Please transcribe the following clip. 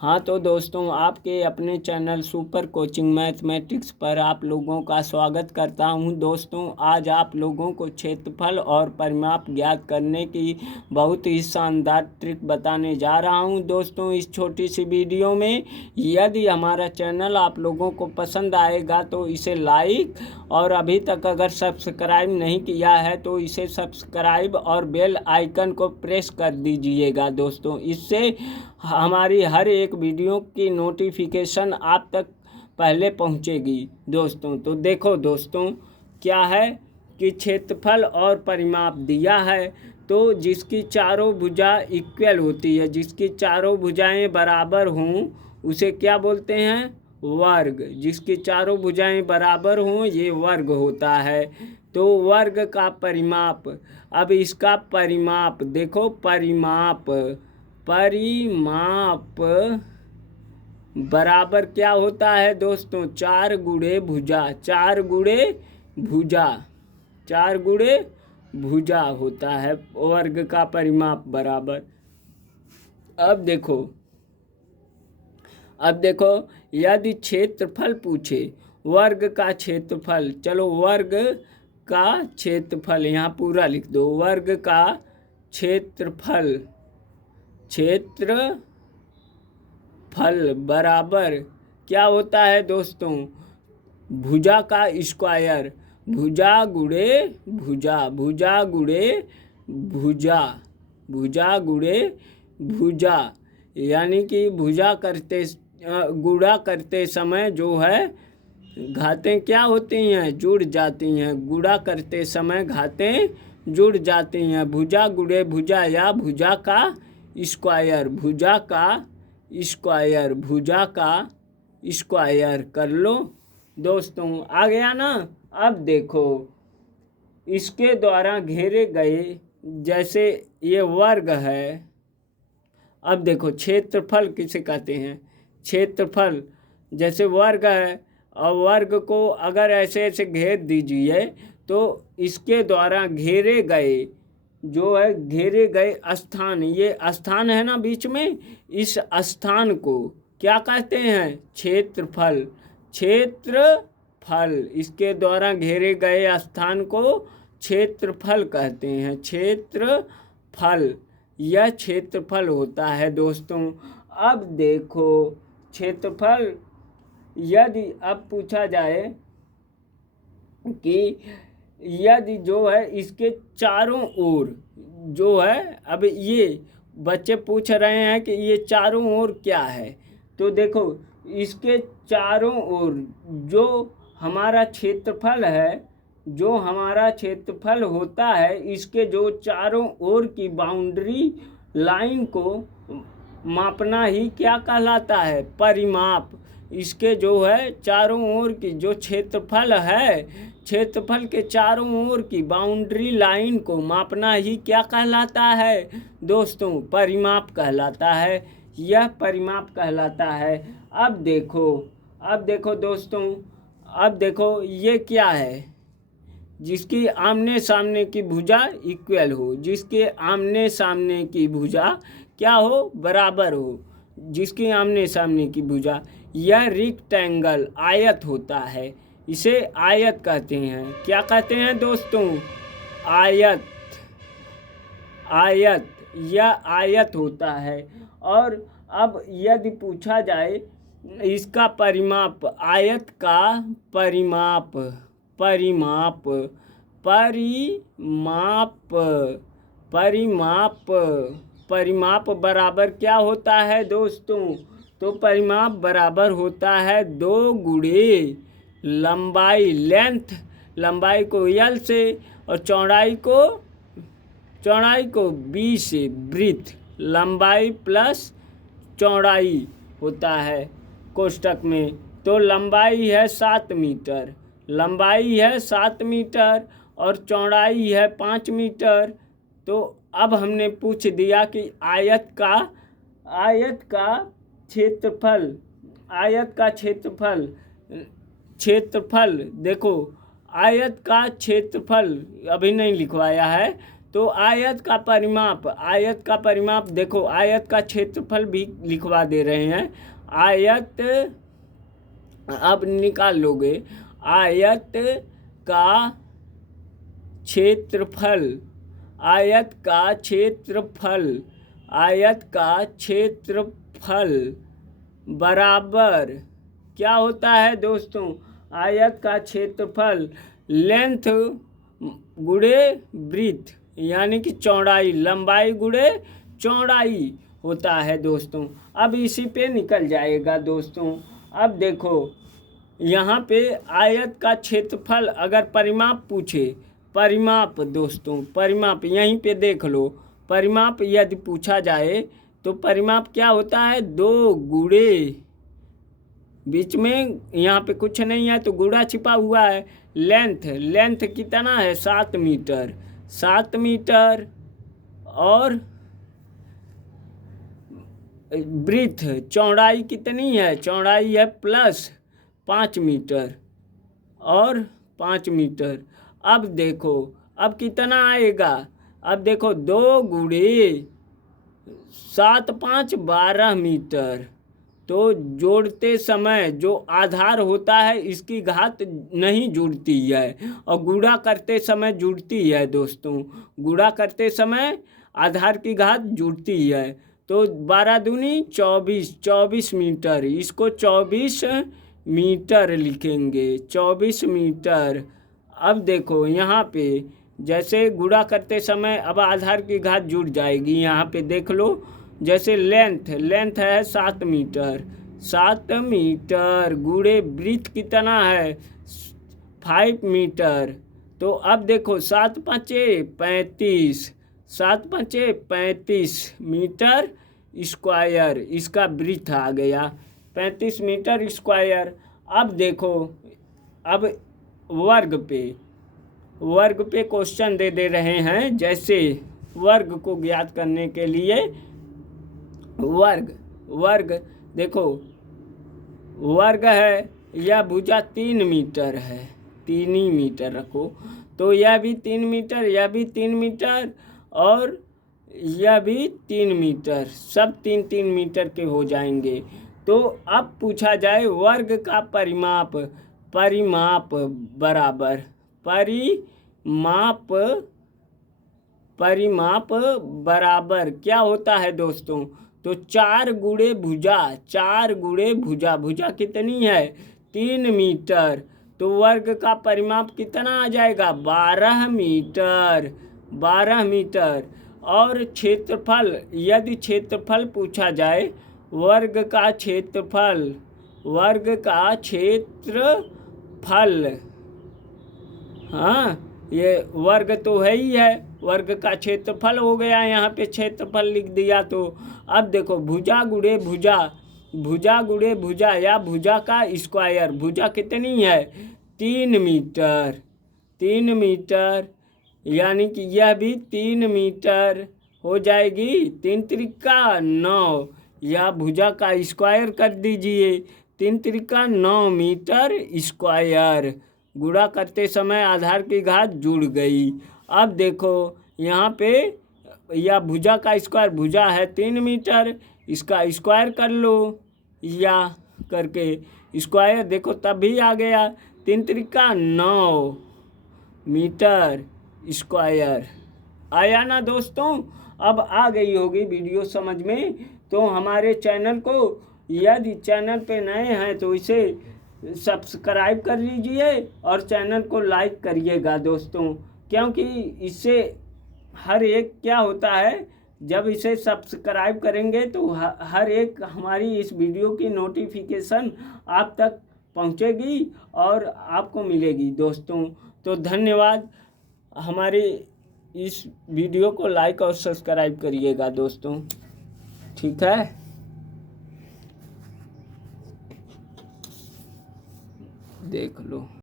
हाँ तो दोस्तों, आपके अपने चैनल सुपर कोचिंग मैथमेटिक्स पर आप लोगों का स्वागत करता हूं। दोस्तों, आज आप लोगों को क्षेत्रफल और परिमाप ज्ञात करने की बहुत ही शानदार ट्रिक बताने जा रहा हूं। दोस्तों, इस छोटी सी वीडियो में यदि हमारा चैनल आप लोगों को पसंद आएगा तो इसे लाइक और अभी तक अगर सब्सक्राइब नहीं किया है तो इसे सब्सक्राइब और बेल आइकन को प्रेस कर दीजिएगा। दोस्तों, इससे हमारी हर एक वीडियो की नोटिफिकेशन आप तक पहले पहुंचेगी। दोस्तों, तो देखो दोस्तों, क्या है कि क्षेत्रफल और परिमाप दिया है तो जिसकी चारों भुजा इक्वल होती है, जिसकी चारों भुजाएं बराबर हों उसे क्या बोलते हैं? वर्ग। जिसकी चारों भुजाएं बराबर हों ये वर्ग होता है। तो वर्ग का परिमाप, अब इसका परिमाप देखो, परिमाप बराबर क्या होता है दोस्तों? 4 गुणे भुजा, 4 गुणे भुजा, 4 गुणे भुजा होता है वर्ग का परिमाप बराबर। अब देखो यदि क्षेत्रफल पूछे, वर्ग का क्षेत्रफल, चलो वर्ग का क्षेत्रफल यहाँ पूरा लिख दो। वर्ग का क्षेत्रफल बराबर क्या होता है दोस्तों? भुजा का स्क्वायर, भुजा गुणे भुजा, भुजा गुणे भुजा, भुजा गुणे भुजा, यानी कि भुजा करते गुणा करते समय जो है घातें क्या होती हैं? जुड़ जाती हैं। गुणा करते समय घातें जुड़ जाती हैं। भुजा गुणे भुजा या भुजा का स्क्वायर, भुजा का स्क्वायर, भुजा का स्क्वायर कर लो। दोस्तों, आ गया ना? अब देखो, इसके द्वारा घेरे गए, जैसे ये वर्ग है। अब देखो क्षेत्रफल किसे कहते हैं? क्षेत्रफल जैसे वर्ग है और वर्ग को अगर ऐसे ऐसे घेर दीजिए तो इसके द्वारा घेरे गए जो है, घेरे गए स्थान, ये स्थान है ना बीच में, इस स्थान को क्या कहते हैं? क्षेत्रफल। क्षेत्रफल, इसके द्वारा घेरे गए स्थान को क्षेत्रफल कहते हैं। क्षेत्रफल, यह क्षेत्रफल होता है। दोस्तों, अब देखो क्षेत्रफल, यदि अब पूछा जाए कि यदि जो है इसके चारों ओर जो है, अब ये बच्चे पूछ रहे हैं कि ये चारों ओर क्या है, तो देखो इसके चारों ओर जो हमारा क्षेत्रफल है, जो हमारा क्षेत्रफल होता है, इसके जो चारों ओर की बाउंड्री लाइन को मापना ही क्या कहलाता है? परिमाप। इसके जो है चारों ओर की जो क्षेत्रफल है, क्षेत्रफल के चारों ओर की बाउंड्री लाइन को मापना ही क्या कहलाता है दोस्तों? परिमाप कहलाता है। यह परिमाप कहलाता है। अब देखो दोस्तों, अब देखो ये क्या है? जिसकी आमने सामने की भुजा इक्वल हो, जिसके आमने सामने की भुजा क्या हो? बराबर हो। जिसकी आमने सामने की भुजा, यह रेक्टेंगल, आयत होता है। इसे आयत कहते हैं। क्या कहते हैं दोस्तों? आयत। आयत, यह आयत होता है। और अब यदि पूछा जाए इसका परिमाप, आयत का परिमाप, परिमाप परिमाप बराबर क्या होता है दोस्तों? तो परिमाप बराबर होता है 2 गुणे लंबाई, लेंथ, लंबाई को L से और चौड़ाई को B से, ब्रीथ, लंबाई प्लस चौड़ाई होता है कोष्ठक में। तो लंबाई है 7 मीटर, लंबाई है 7 मीटर और चौड़ाई है 5 मीटर। तो अब हमने पूछ दिया कि आयत का क्षेत्रफल, आयत का क्षेत्रफल देखो, आयत का क्षेत्रफल अभी नहीं लिखवाया है, तो आयत का परिमाप देखो, आयत का क्षेत्रफल भी लिखवा दे रहे हैं। आयत अब निकाल लोगे, आयत का क्षेत्रफल, आयत का क्षेत्रफल बराबर क्या होता है दोस्तों? आयत का क्षेत्रफल लेंथ गुणे ब्रीथ, यानी कि चौड़ाई, लंबाई गुणे चौड़ाई होता है दोस्तों। अब इसी पे निकल जाएगा दोस्तों। अब देखो यहाँ पे आयत का क्षेत्रफल अगर परिमाप पूछे, परिमाप दोस्तों, परिमाप यहीं पे देख लो, परिमाप यदि पूछा जाए तो परिमाप क्या होता है? 2 गुणे, बीच में यहाँ पे कुछ नहीं है तो गुणा छिपा हुआ है। लेंथ कितना है? 7 मीटर, 7 मीटर। और ब्रीथ, चौड़ाई कितनी है? चौड़ाई है प्लस 5 मीटर और 5 मीटर। अब देखो अब कितना आएगा? अब देखो 2 गुणे 7 5 12 मीटर। तो जोड़ते समय जो आधार होता है इसकी घात नहीं जुड़ती है, और गुणा करते समय जुड़ती है दोस्तों। गुणा करते समय आधार की घात जुड़ती है। तो 12 दूनी 24 मीटर, इसको 24 मीटर लिखेंगे, 24 मीटर। अब देखो यहाँ पे जैसे गुणा करते समय अब आधार की घात जुड़ जाएगी। यहाँ पे देख लो, जैसे लेंथ है 7 मीटर, 7 मीटर गुणे ब्रीथ कितना है? 5 मीटर। तो अब देखो 7 5 35, 7 5 35 मीटर स्क्वायर, इसका ब्रीथ आ गया 35 मीटर स्क्वायर। अब देखो अब वर्ग पे क्वेश्चन दे रहे हैं। जैसे वर्ग को ज्ञात करने के लिए वर्ग देखो, वर्ग है, यह भुजा 3 मीटर है, 3 ही मीटर रखो, तो यह भी 3 मीटर, यह भी 3 मीटर और यह भी 3 मीटर, सब 3 मीटर के हो जाएंगे। तो अब पूछा जाए वर्ग का परिमाप बराबर, परिमाप बराबर क्या होता है दोस्तों? तो 4 गुणे भुजा, भुजा कितनी है? 3 मीटर। तो वर्ग का परिमाप कितना आ जाएगा? 12 मीटर। और क्षेत्रफल, यदि क्षेत्रफल पूछा जाए, वर्ग का क्षेत्रफल, हाँ ये वर्ग तो है ही है, वर्ग का क्षेत्रफल हो गया, यहाँ पे क्षेत्रफल लिख दिया। तो अब देखो भुजा गुणे भुजा या भुजा का स्क्वायर, भुजा कितनी है? 3 मीटर, यानी कि यह भी 3 मीटर हो जाएगी। 3 त्रिका 9, या भुजा का स्क्वायर कर दीजिए, 3 त्रिका 9 मीटर स्क्वायर। गुणा करते समय आधार की घात जुड़ गई। अब देखो यहाँ पे या भुजा का स्क्वायर, भुजा है 3 मीटर, इसका स्क्वायर कर लो, या करके स्क्वायर देखो तब भी आ गया, 3 त्रिका 9 मीटर स्क्वायर। आया ना दोस्तों? अब आ गई होगी वीडियो समझ में। तो हमारे चैनल को, यदि चैनल पे नए हैं तो इसे सब्सक्राइब कर लीजिए और चैनल को लाइक करिएगा दोस्तों, क्योंकि इससे हर एक क्या होता है, जब इसे सब्सक्राइब करेंगे तो हर एक हमारी इस वीडियो की नोटिफिकेशन आप तक पहुंचेगी और आपको मिलेगी दोस्तों। तो धन्यवाद। हमारी इस वीडियो को लाइक और सब्सक्राइब करिएगा दोस्तों, ठीक है? देख लो।